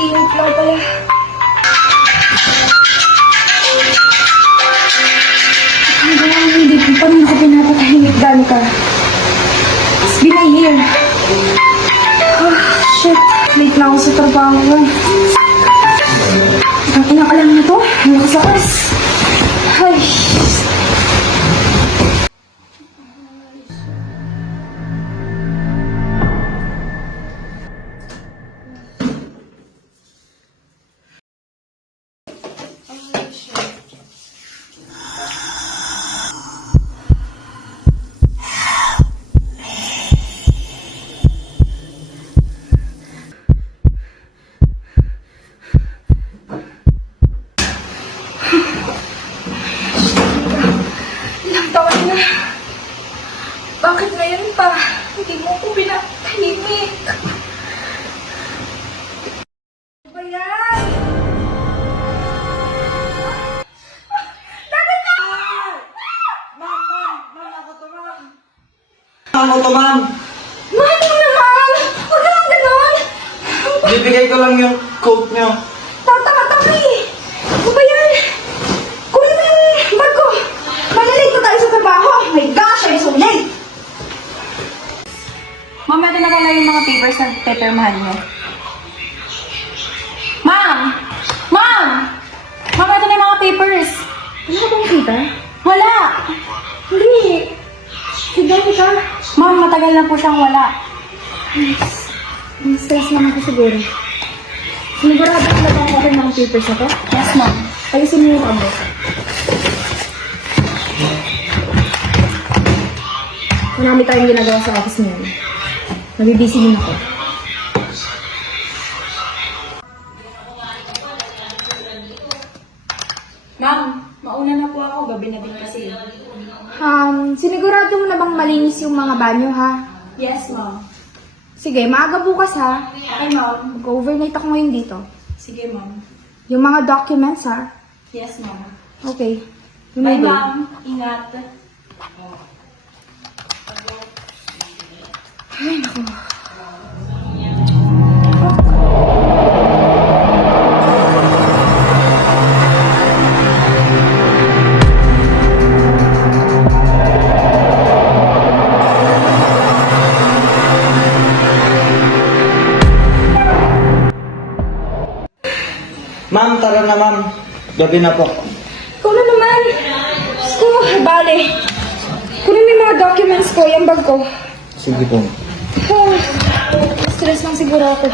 Nag-iinit lang pala. Hanggang hindi po pa rin ako pinapatahimik, Danica. It's been a year. Oh, shit. Late na ako sa trabaho ko. Ang inang alam na to. Ang lakas-lakas. Ay. Ilang taon na. Bakit ngayon pa? Hindi mo ko pinatahimik. Ano ba yan? Ano to, ma'am? Mahal mo naman! Huwag ka lang ganon! Bibigay ko lang yung coat niyo. Tataka-taki! Ano ba yan? Kunin mo yung bag ko! Malalate ko tayo sa trabaho! My gosh, I'm so late! Ma'am, ito na pala yung mga papers na peppermahan niyo. Ma'am! Ma'am! Ma'am, ito na yung mga papers. Ano ka bang kita? Wala! Hindi! Sigay ka? Ma'am, matagal na po siyang wala. Ang stress naman ko siguro. Sinigurado ko na bang okay ng papers na to? Yes, ma'am. Ayusin niyo yung abo. Marami tayong ginagawa sa office ngayon. Nabibisi din ako. Ma'am, mauna na po ako. Gabi na din kasi. Sinigurado mo na bang malinis yung mga banyo, ha? Yes, ma'am. Sige, maaga bukas, ha? Okay, ma'am. Mag-overnight ako ngayon dito. Sige, ma'am. Yung mga documents, ha? Yes, ma'am. Okay. You Bye, may go. ma'am. Ingat. Ay, naku. Ma'am, tara na, ma'am. Gabi na po. Ikaw na naman. Gusto ko, bale. Kunin mo yung mga documents ko, yung bag ko. Sige po. Stress lang siguro ako.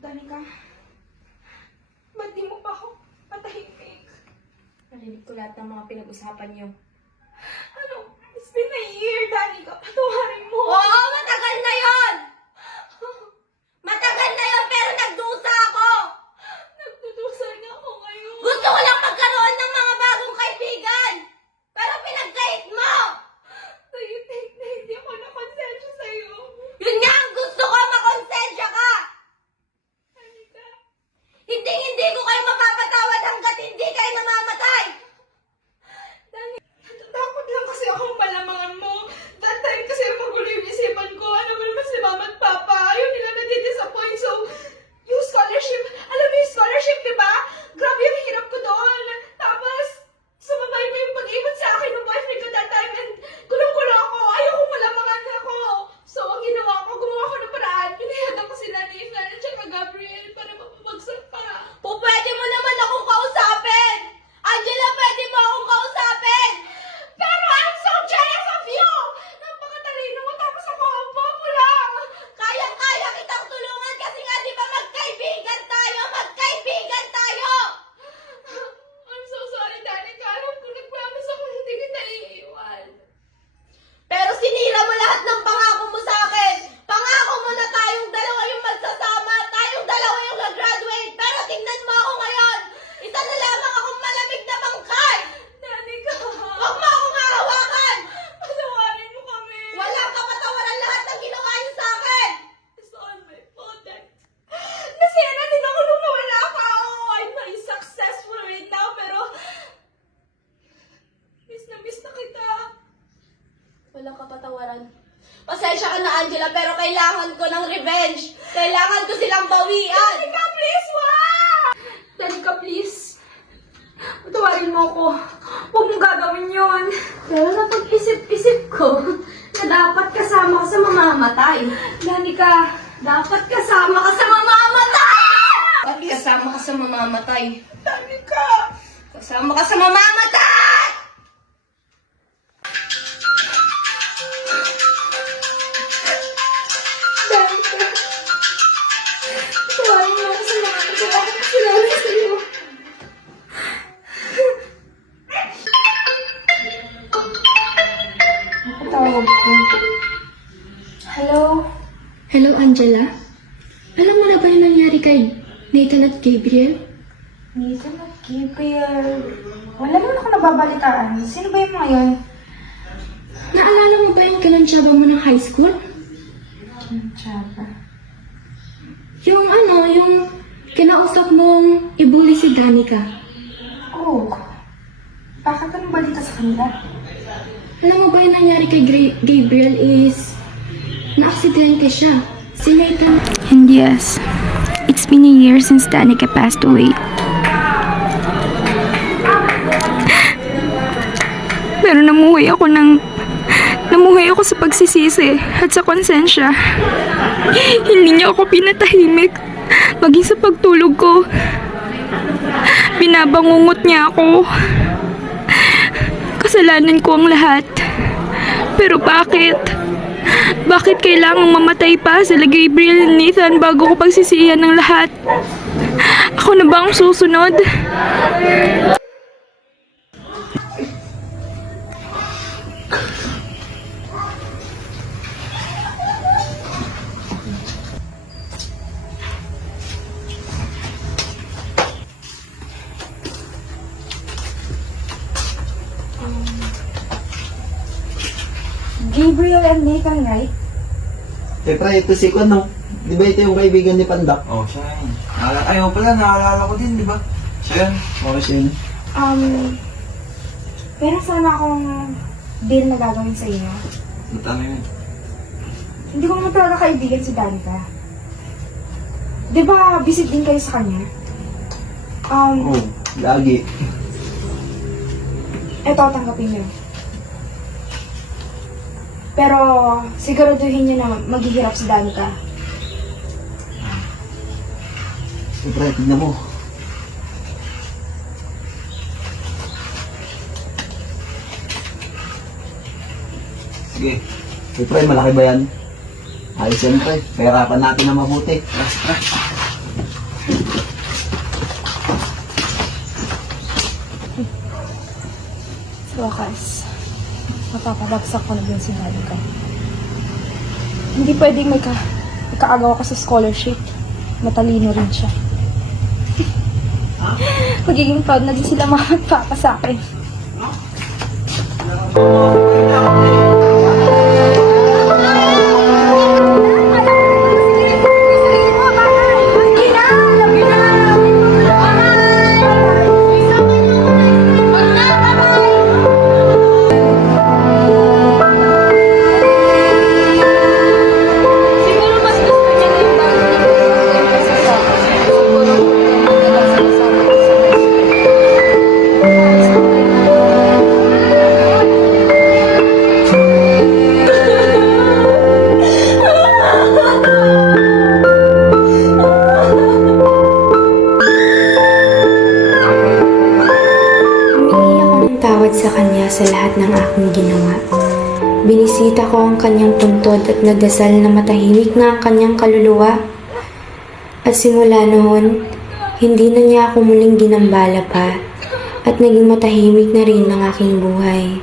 Danica, ba't di mo pa ako patahimik? Narinig ko lahat ng mga pinag-usapan niyo. Ano? It's been a year, Danica. Patawarin mo. Oo, matagal na yon! Matagal na yon, pero nagdusa ako! Nagdudusa niya ako ngayon. Gusto ko lang magkaroon ng mga bagong kaibigan! Pero pinagkait mo! Do you think na hindi ako nakonsensya sa'yo? Yun nga ang gusto ko, makonsensya ka! Danica, Hindi ko kayo mapapatawad hanggat hindi kayo namamatay! natatakot lang kasi akong malamangan mo. That time kasi magulo yung isipan ko. Ano ba naman si Mama Angela, pero kailangan ko ng revenge. Kailangan ko silang bawian. Danica, please, wag! Danica, please. Patawarin mo ako. Huwag mong gagawin yun. Pero napag-isip-isip ko na dapat kasama ka sa mamamatay. Danica, Dapat kasama ka sa mamamatay! Dapat kasama ka sa mamamatay. Danica! Kasama ka sa mamamatay! Danica! Patawarin mo ako sa mga kasalanan ko sinabi sa'yo. Napatawag ko. Hello? Hello, Angela? Alam mo na ba yung nangyari kay Nathan at Gabriel? Nathan at Gabriel. Wala naman ako nababalitaan. Sino ba yung mga yun? Naalala mo ba yung kanansyaba mo ng high school? Chaba. Yung kinausap mong ibuli si Danica. Oh. Bakit anong balita sa kanila? Alam mo ba yung nangyari kay Gabriel is na-aksidente siya. Si Nathan... And yes, it's been a year since Danica passed away. Pero namuhay ako sa pagsisisi at sa konsensya. Hindi niya ako pinatahimik, maging sa pagtulog ko. Binabangungot niya ako. Kasalanan ko ang lahat. Pero bakit? Bakit kailangang mamatay pa sila Gabriel at Nathan bago ko pagsisihan ng lahat? Ako na ba ang susunod? Gabriel and Nathan, right? Pre, ito si Kwan, no? Di ba ito yung kaibigan ni Pandak? Oh, siya yun. Ay, pala, naalala ko din, di ba? Siya yun. Okay, siya yun. Meron sana akong deal na gagawin sa inyo. Ano yun? Hindi ko naman talaga kaibigan si Danica. Di ba, visit din kayo sa kanya? Oo, lagi. Eto, tanggapin niyo. Pero, siguraduhin niyo na maghihirap si Danica. Pre, tignan mo. Sige. Pre, malaki ba yan? Ayos yan, pre. Pahirapan natin na mabuti. Sa wakas, mapapabagsak ko na din si Danica. Hindi pwedeng may kaagaw ako sa scholarship. Matalino rin siya. Magiging proud na din sila mga magpapa sa akin. Siguro mas gusto niya na yung bago niya kasi sa akin. Siguro matagal sila sa akin. Humingi ako ng tawad sa kanya sa lahat ng aking ginawa. Binisita ko ang kanyang puntod at nagdasal na matahimik na ang kanyang kaluluwa. At simula noon, hindi na niya ako muling ginambala pa at naging matahimik na rin ang aking buhay.